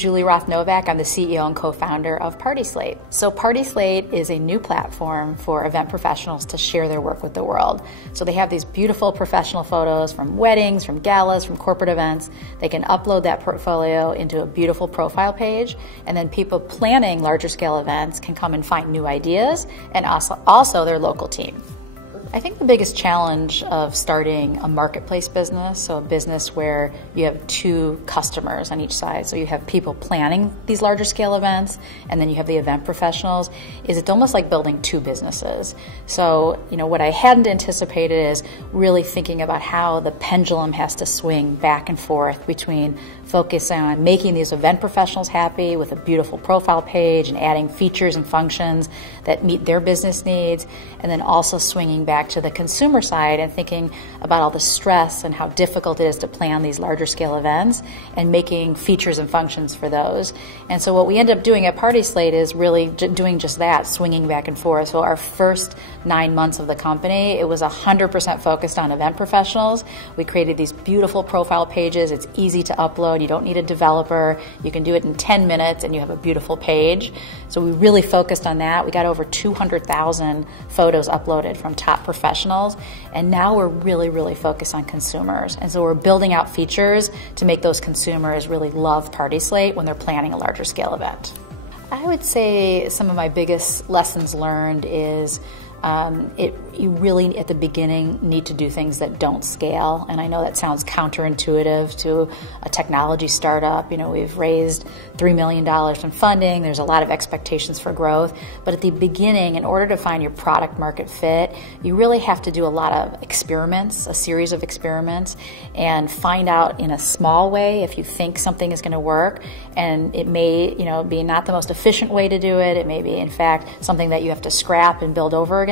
Julie Novack. I'm the CEO and co-founder of PartySlate. So PartySlate is a new platform for event professionals to share their work with the world. So they have these beautiful professional photos from weddings, from galas, from corporate events. They can upload that portfolio into a beautiful profile page, and then people planning larger scale events can come and find new ideas, and also their local team. I think the biggest challenge of starting a marketplace business, so a business where you have two customers on each side, so you have people planning these larger scale events and then you have the event professionals, is it's almost like building two businesses. So, what I hadn't anticipated is really thinking about how the pendulum has to swing back and forth between focusing on making these event professionals happy with a beautiful profile page and adding features and functions that meet their business needs, and then also swinging back to the consumer side and thinking about all the stress and how difficult it is to plan these larger scale events and making features and functions for those. And so what we ended up doing at PartySlate is really doing just that, swinging back and forth. So our first 9 months of the company, it was 100% focused on event professionals. We created these beautiful profile pages. It's easy to upload. You don't need a developer. You can do it in 10 minutes and you have a beautiful page. So we really focused on that. We got over 200,000 photos uploaded from top professionals, and now we're really focused on consumers. And so we're building out features to make those consumers really love PartySlate when they're planning a larger scale event. I would say some of my biggest lessons learned is you really, at the beginning, need to do things that don't scale. And I know that sounds counterintuitive to a technology startup. We've raised $3 million in funding. There's a lot of expectations for growth. But at the beginning, in order to find your product market fit, you really have to do a lot of experiments, a series of experiments, and find out in a small way if you think something is going to work. And it may, be not the most efficient way to do it. It may be, in fact, something that you have to scrap and build over again.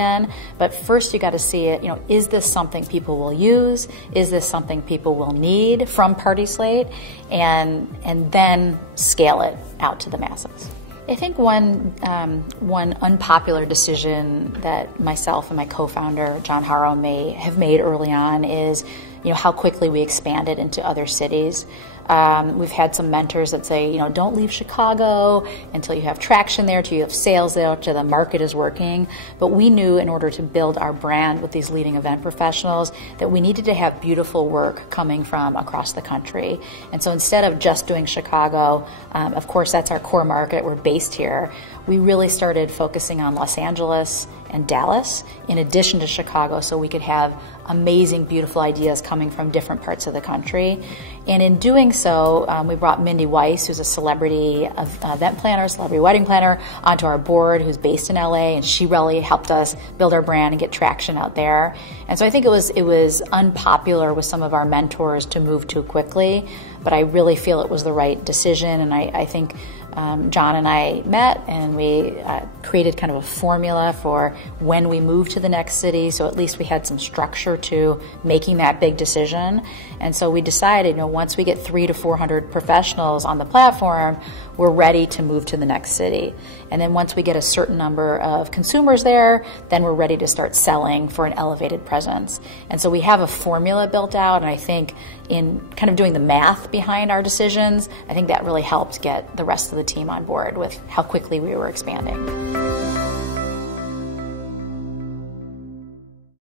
But first you got to see it, is this something people will use? Is this something people will need from PartySlate? And then scale it out to the masses. I think one unpopular decision that myself and my co-founder, John Harrow, have made early on is how quickly we expanded into other cities. We've had some mentors that say, don't leave Chicago until you have traction there, until you have sales there, until the market is working. But we knew in order to build our brand with these leading event professionals that we needed to have beautiful work coming from across the country. And so instead of just doing Chicago, of course that's our core market, we're based here, we really started focusing on Los Angeles and Dallas in addition to Chicago, so we could have amazing, beautiful ideas coming from different parts of the country. And in doing so, we brought Mindy Weiss, who's a celebrity event planner, celebrity wedding planner, onto our board, who's based in LA, and she really helped us build our brand and get traction out there. And so I think it was unpopular with some of our mentors to move too quickly, but I really feel it was the right decision, and I think John and I met and we created kind of a formula for when we moved to the next city, so at least we had some structure to making that big decision. And so we decided, once we get 300 to 400 professionals on the platform, we're ready to move to the next city. And then once we get a certain number of consumers there, then we're ready to start selling for an elevated presence. And so we have a formula built out, and I think in kind of doing the math behind our decisions, I think that really helped get the rest of the team on board with how quickly we were expanding.